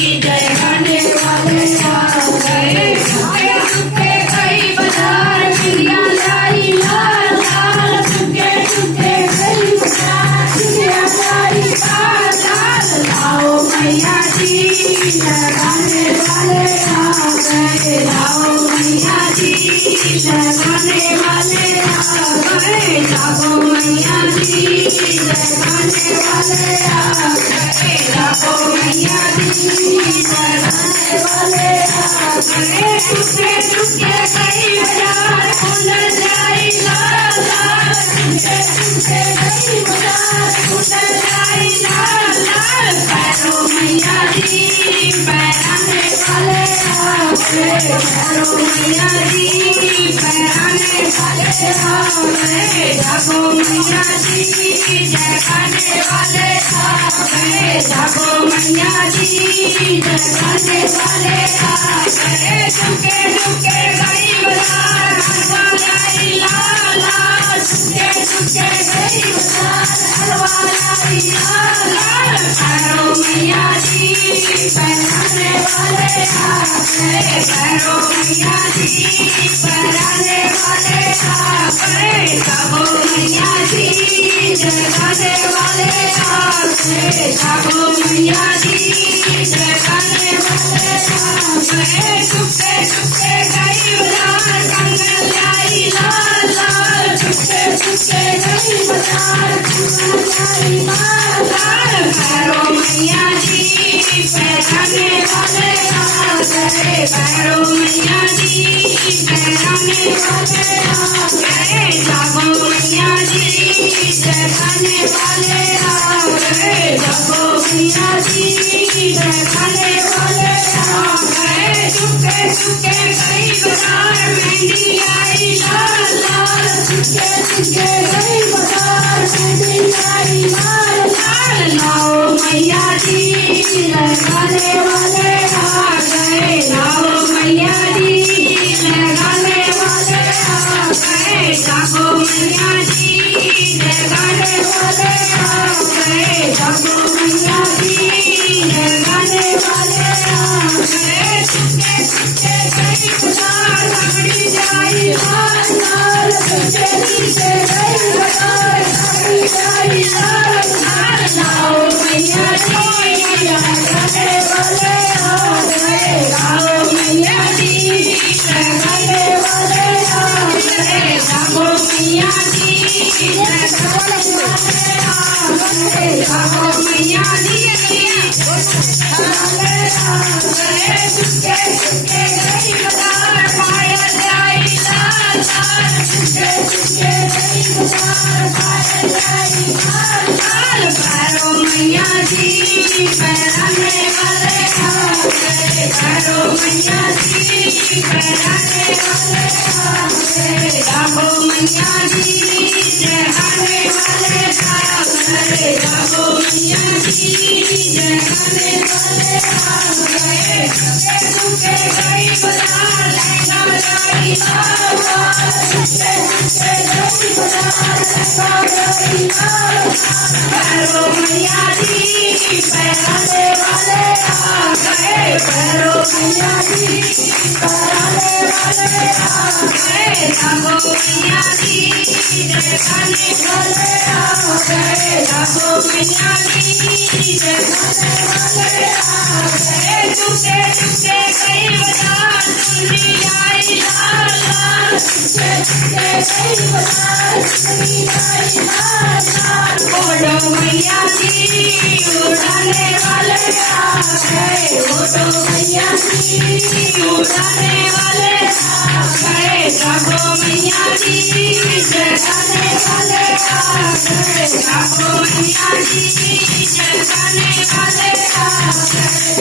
जय गाने वाले आ गए। चुपके चुपके गई बाजार बिंदिया लाई लाल लाल। चुपके चुपके गई बाजार बिंदिया लाई लाल लाल। लाओ मैया जी जय गाने वाले आ गए। लाओ मैया जी जय गाने वाले आ गए। जागो मैया जी जय गाने वाले आ गए। जागो मैया जी जय गाने वाले आ गए। चुपके चुपके गई बाजार कुंडल लाई लाल लाल। चुपके चुपके गई बाजार कुंडल लाई लाल लाल। पैरो मैया जी पैराने वाले आ गए। पैरो मैया जी पैराने वाले आ गए। जागो मैया जी जय गाने वाले आ गए। जागो मैया जी जय गाने वाले आ गए। चुपके चुपके गई बाजार हलवा लाई लाल लाल। चुपके चुपके गई बाजार हलवा लाई लाल लाल। पैरो मैया जी पैराने वाले आ गए। पैरो मैया जी पैराने वाले आ गए। जागो मैया जी जय गाने वाले आ गए। जागो मैया जी जय गाने वाले आ गए। चुपके चुपके गई बाजार कंगन लाई लाल लाल। चुपके चुपके गई बाजार कंगन लाई लाल लाल। पैरो मैया जी पैराने वाले आ गए। पैरो मैया जी पैराने वाले आ गए। जागो मैया जी जय गाने वाले आ गए। जागो मैया जी जय गाने वाले आ गए। चुपके चुपके गई बाजार मेहंदी लाई लाल लाल। चुपके चुपके गई बाजार मेहंदी लाई लाल लाल। लाओ मैया जी जय गाने वाले आ गए। लाओ मैया जी जय गाने वाले आ गए। जागो मैया जी जय गाने वाले आ गए। जागो मैया जी जय गाने वाले आ गए। चुपके चुपके गई बाजार साड़ी लाई लाल लाल। चुपके चुपके गई बाजार साड़ी लाई लाल लाल। लाओ मैया जी जय गाने वाले आ गए। लाओ मैया जी जय गाने वाले आ गए। जागो मैया जी जय गाने वाले आ गए। जागो मैया जी गाने आ गए। चुपके चुपके गई बाजार पायल लाई लाल लाल। चुपके चुपके गई बाजार पायल लाई लाल लाल। पैरो मैया जी पैराने वाले आ गए। पैरो मैया जी पैराने वाले आ गए। जागो मैया जी जय गाने वाले आ गए। जागो मैया जी जय गाने वाले आ गए। चुपके चुपके गई बाजार लहंगा लाई लाल लाल। चुपके चुपके गई बाजार लहंगा लाई लाल लाल। पैरो मैया जी पैराने वाले आ गए। पैरो मैया जी पैराने वाले आ गए। जागो मैया जी जय गाने वाले आ गए। जागो मैया जी जय गाने वाले आ गए। चुपके चुपके गई बाजार चुनरी लाई लाल लाल। चुपके चुपके गई बाजार चुनरी लाई लाल लाल। ओढ़ो मैया जी उड़ाने वाले आ गए। ओढ़ो मैया जी उड़ाने वाले आ गए। जागो मैया जी जय गाने वाले आ गए। जागो मैया जी जय गाने वाले आ गए।